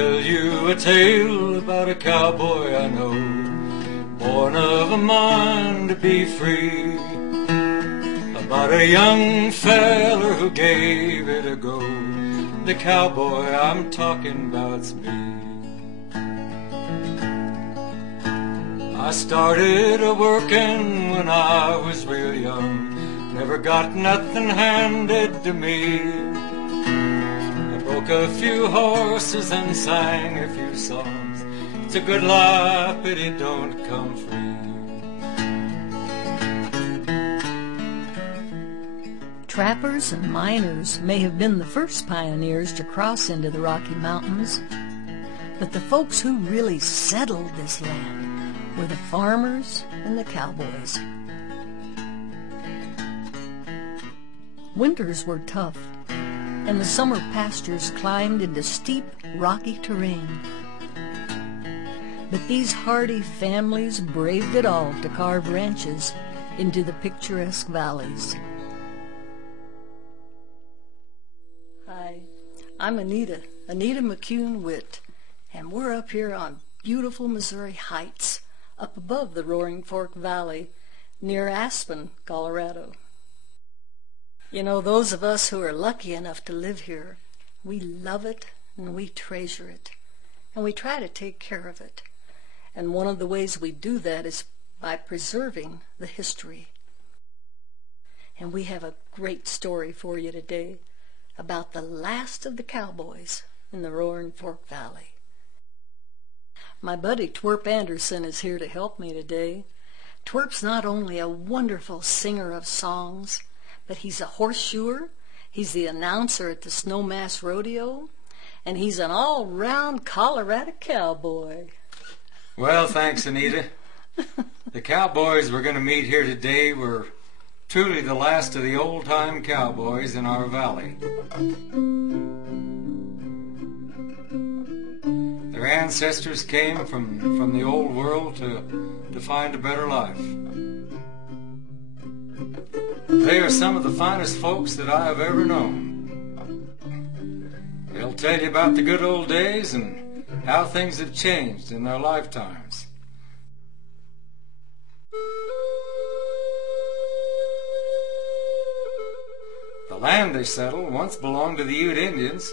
tell you a tale about a cowboy I know, born of a mind to be free, about a young feller who gave it a go. The cowboy I'm talking about's me. I started a-workin' when I was real young, never got nothing handed to me. I broke a few horses and sang a few songs. It's a good life, but it don't come free. Trappers and miners may have been the first pioneers to cross into the Rocky Mountains, but the folks who really settled this land were the farmers and the cowboys. Winters were tough, and the summer pastures climbed into steep, rocky terrain. But these hardy families braved it all to carve ranches into the picturesque valleys. Hi, I'm Anita McCune-Witt, and we're up here on beautiful Missouri Heights, up above the Roaring Fork Valley, near Aspen, Colorado. You know, those of us who are lucky enough to live here, we love it and we treasure it, and we try to take care of it. And one of the ways we do that is by preserving the history. And we have a great story for you today about the last of the cowboys in the Roaring Fork Valley. My buddy Twerp Anderson is here to help me today. Twerp's not only a wonderful singer of songs, but he's a horseshoer, he's the announcer at the Snowmass Rodeo, and he's an all-round Colorado cowboy. Well, thanks, Anita. The cowboys we're going to meet here today were truly the last of the old-time cowboys in our valley. Their ancestors came from the old world to find a better life. They are some of the finest folks that I have ever known. They'll tell you about the good old days and how things have changed in their lifetimes. The land they settled once belonged to the Ute Indians,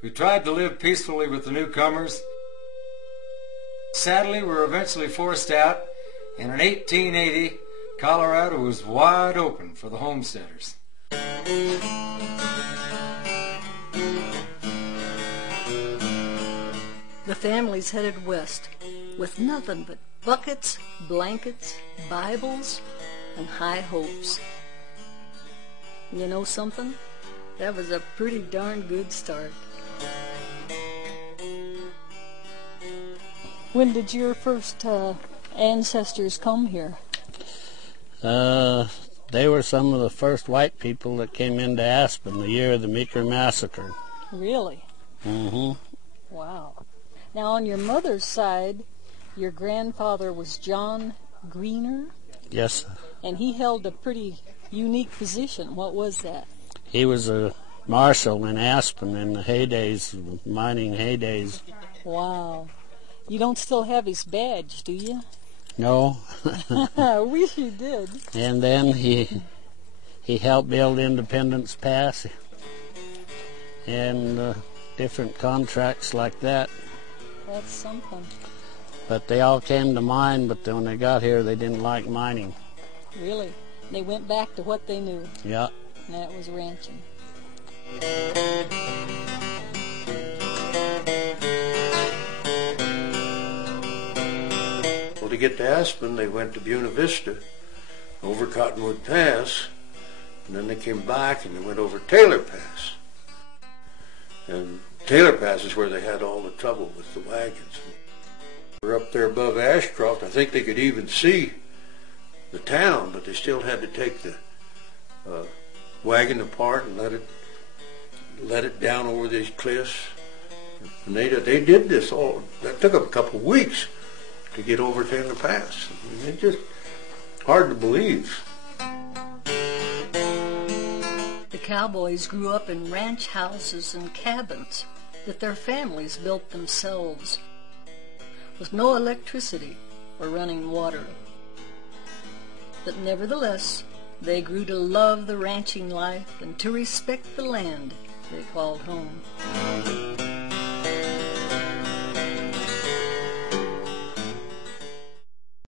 who tried to live peacefully with the newcomers. Sadly, were eventually forced out, and in 1880, Colorado was wide open for the homesteaders. The families headed west with nothing but buckets, blankets, Bibles, and high hopes. You know something? That was a pretty darn good start. When did your first ancestors come here? They were some of the first white people that came into Aspen the year of the Meeker Massacre. Really? Mm-hmm. Wow. Now, on your mother's side, your grandfather was John Greener? Yes, sir. And he held a pretty unique position. What was that? He was a marshal in Aspen in the heydays, mining heydays. Wow. You don't still have his badge, do you? No. I wish you did. And then he helped build Independence Pass and different contracts like that. That's something. But they all came to mine, but when they got here, they didn't like mining. Really? They went back to what they knew. Yeah. And that was ranching. Well, to get to Aspen, they went to Buena Vista, over Cottonwood Pass, and then they came back and they went over Taylor Pass. And Taylor Pass is where they had all the trouble with the wagons. We're up there above Ashcroft. I think they could even see the town, but they still had to take the wagon apart and let it down over these cliffs. And they did this all. That took them a couple of weeks to get over Taylor Pass. I mean, it's just hard to believe. The cowboys grew up in ranch houses and cabins, that their families built themselves, with no electricity or running water. But nevertheless, they grew to love the ranching life and to respect the land they called home.